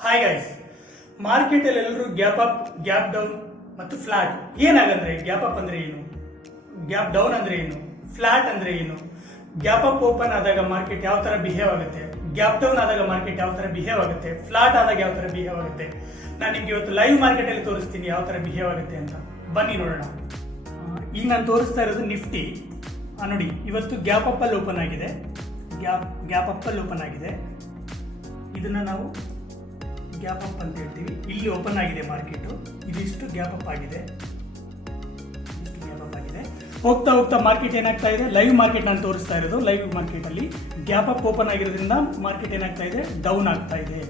Hi guys, market ಅಲ್ಲಿ ಎಲ್ಲರೂ gap up, gap down ಮತ್ತು ಫ್ಲಾಟ್ ಏನಾಗಂದ್ರೆ ಗ್ಯಾಪ್ ಅಪ್ ಅಂದ್ರೆ ಏನು, ಗ್ಯಾಪ್ ಡೌನ್ ಅಂದ್ರೆ ಏನು, ಫ್ಲಾಟ್ ಅಂದ್ರೆ ಏನು, ಗ್ಯಾಪ್ ಅಪ್ ಓಪನ್ ಆದಾಗ ಮಾರ್ಕೆಟ್ ಯಾವ ತರ ಬಿಹೇವ್ ಆಗುತ್ತೆ, ಗ್ಯಾಪ್ ಡೌನ್ ಆದಾಗ ಮಾರ್ಕೆಟ್ ಯಾವ ತರ ಬಿಹೇವ್ ಆಗುತ್ತೆ, ಫ್ಲಾಟ್ ಆದಾಗ ಯಾವ ತರ ಬಿಹೇವ್ ಆಗುತ್ತೆ. ನಾನು ನಿಮ್ಗೆ ಇವತ್ತು ಲೈವ್ ಮಾರ್ಕೆಟ್ ಅಲ್ಲಿ ತೋರಿಸ್ತೀನಿ ಯಾವ ತರ ಬಿಹೇವ್ ಆಗುತ್ತೆ ಅಂತ. ಬನ್ನಿ ನೋಡೋಣ. ಈಗ ನಾನು ತೋರಿಸ್ತಾ ಇರೋದು ನಿಫ್ಟಿ. ನೋಡಿ, ಇವತ್ತು ಗ್ಯಾಪ್ ಅಪ್ ಅಲ್ಲಿ ಓಪನ್ ಆಗಿದೆ, ಗ್ಯಾಪ್ ಅಪ್ ಅಲ್ಲಿ ಓಪನ್ ಆಗಿದೆ. ಇದನ್ನ ನಾವು ಗ್ಯಾಪ್ ಅಪ್ ಅಂತ ಹೇಳ್ತೀವಿ. ಇಲ್ಲಿ ಓಪನ್ ಆಗಿದೆ ಮಾರ್ಕೆಟ್, ಇದಿಷ್ಟು ಗ್ಯಾಪ್ ಅಪ್ ಆಗಿದೆ, ಹೋಗ್ತಾ ಹೋಗ್ತಾ ಮಾರ್ಕೆಟ್ ಏನಾಗ್ತಾ ಇದೆ, ಲೈವ್ ಮಾರ್ಕೆಟ್ ನಾನು ತೋರಿಸ್ತಾ ಇರೋದು. ಲೈವ್ ಮಾರ್ಕೆಟ್ ಅಲ್ಲಿ ಗ್ಯಾಪ್ ಅಪ್ ಓಪನ್ ಆಗಿರೋದ್ರಿಂದ ಮಾರ್ಕೆಟ್ ಏನಾಗ್ತಾ ಇದೆ, ಡೌನ್ ಆಗ್ತಾ ಇದೆ.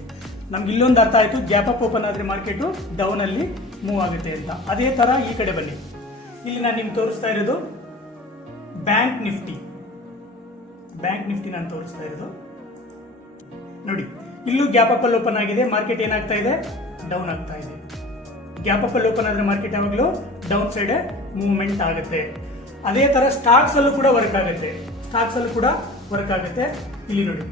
ನಮ್ಗೆ ಇಲ್ಲೊಂದು ಅರ್ಥ ಆಯ್ತು, ಗ್ಯಾಪ್ ಅಪ್ ಓಪನ್ ಆದ್ರೆ ಮಾರ್ಕೆಟ್ ಡೌನ್ ಅಲ್ಲಿ ಮೂವ್ ಆಗುತ್ತೆ ಅಂತ. ಅದೇ ತರ ಈ ಕಡೆ ಬನ್ನಿ, ಇಲ್ಲಿ ನಾನು ನಿಮ್ಗೆ ತೋರಿಸ್ತಾ ಇರೋದು ಬ್ಯಾಂಕ್ ನಿಫ್ಟಿ ನಾನು ತೋರಿಸ್ತಾ ಇರೋದು. ನೋಡಿ, ಇಲ್ಲೂ ಗ್ಯಾಪ್ ಅಪ್ ಅಲ್ಲಿ ಓಪನ್ ಆಗಿದೆ, ಮಾರ್ಕೆಟ್ ಏನಾಗ್ತಾ ಇದೆ, ಡೌನ್ ಆಗ್ತಾ ಇದೆ. ಗ್ಯಾಪ್ ಅಪ್ ಅಲ್ಲಿ ಓಪನ್ ಆದ್ರೆ ಮಾರ್ಕೆಟ್ ಯಾವಾಗಲೂ ಡೌನ್ ಸೈಡ್ ಮೂವ್ಮೆಂಟ್ ಆಗುತ್ತೆ. ಅದೇ ತರ ಸ್ಟಾಕ್ಸ್ ಅಲ್ಲೂ ಕೂಡ ವರ್ಕ್ ಆಗುತ್ತೆ. ಇಲ್ಲಿ ನೋಡಿ,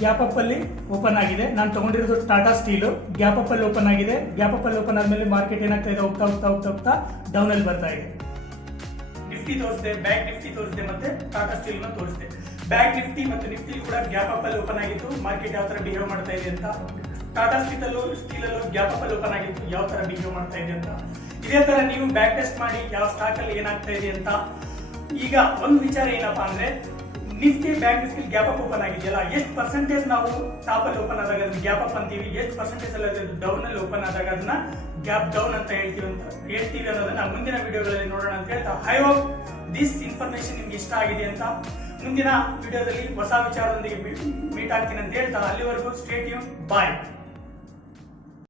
ಗ್ಯಾಪ್ ಅಪ್ ಅಲ್ಲಿ ಓಪನ್ ಆಗಿದೆ. ನಾನು ತಗೊಂಡಿರೋದು ಟಾಟಾ ಸ್ಟೀಲ್. ಗ್ಯಾಪ್ ಅಪ್ ಅಲ್ಲಿ ಓಪನ್ ಆಗಿದೆ. ಗ್ಯಾಪ್ ಅಪ್ ಅಲ್ಲಿ ಓಪನ್ ಆದ್ಮೇಲೆ ಮಾರ್ಕೆಟ್ ಏನಾಗ್ತಾ ಇದೆ, ಹೋಗ್ತಾ ಡೌನ್ ಅಲ್ಲಿ ಬರ್ತಾ ಇದೆ. ನಿಫ್ಟಿ ತೋರಿಸಿದೆ, ಬ್ಯಾಂಕ್ ನಿಫ್ಟಿ ತೋರಿಸಿದೆ, ಮತ್ತೆ ಟಾಟಾ ಸ್ಟೀಲ್ ನ ತೋರಿಸಿದೆ. ಬ್ಯಾಂಕ್ ನಿಫ್ಟಿ ಮತ್ತು ನಿಫ್ಟಿ ಕೂಡ ಗ್ಯಾಪ್ ಅಪ್ ಅಲ್ಲಿ ಓಪನ್ ಆಗಿತ್ತು, ಮಾರ್ಕೆಟ್ ಯಾವ ತರ ಬಿಹೇವ್ ಮಾಡ್ತಾ ಇದೆ ಅಂತ. ಟಾಟಾ ಸ್ಟೀಲ್ ಅಲ್ಲೂ ಗ್ಯಾಪ್ ಅಪ್ ಅಲ್ಲಿ ಓಪನ್ ಆಗಿತ್ತು, ಯಾವ ತರ ಬಿಹೇವ್ ಮಾಡ್ತಾ ಇದೆ ಅಂತ. ಇದೇ ತರ ನೀವು ಬ್ಯಾಕ್ ಟೆಸ್ಟ್ ಮಾಡಿ ಯಾವ ಸ್ಟಾಕ್ ಅಲ್ಲಿ ಏನಾಗ್ತಾ ಇದೆ ಅಂತ. ಈಗ ಒಂದು ವಿಚಾರ ಏನಪ್ಪಾ ಅಂದ್ರೆ, Nifty bank Nifty gap up open ಆಗಿದೆಯಲ್ಲ, ಎಷ್ಟು ಪರ್ಸೆಂಟೇಜ್ ನಾವು ಟಾಪ್ ಅಲ್ಲಿ ಓಪನ್ ಆದಾಗ ಅದನ್ನ ಗ್ಯಾಪ್ ಅಪ್ ಅಂತೀವಿ, ಎಷ್ಟು ಪರ್ಸೆಂಟೇಜ್ ಅಲ್ಲಿ ಡೌನ್ ಅಲ್ಲಿ ಓಪನ್ ಆದಾಗ ಅದನ್ನ ಗ್ಯಾಪ್ ಡೌನ್ ಅಂತ ಹೇಳ್ತೀವಿ ಅನ್ನೋದನ್ನ ಮುಂದಿನ ವಿಡಿಯೋಗಳಲ್ಲಿ ನೋಡೋಣ ಅಂತ ಹೇಳ್ತಾ, ಐ ಹೋಪ್ ದಿಸ್ ಇನ್ಫಾರ್ಮೇಶನ್ ನಿಮ್ಗೆ ಇಷ್ಟ ಆಗಿದೆ ಅಂತ. ಮುಂದಿನ ವಿಡಿಯೋದಲ್ಲಿ ಹೊಸ ವಿಚಾರದೊಂದಿಗೆ ಮೀಟ್ ಆಗ್ತೀನಿ ಅಂತ ಹೇಳ್ತಾ, ಅಲ್ಲಿವರೆಗೂ ಸ್ಟೇ ಟ್ಯೂನ್, ಬಾಯ್.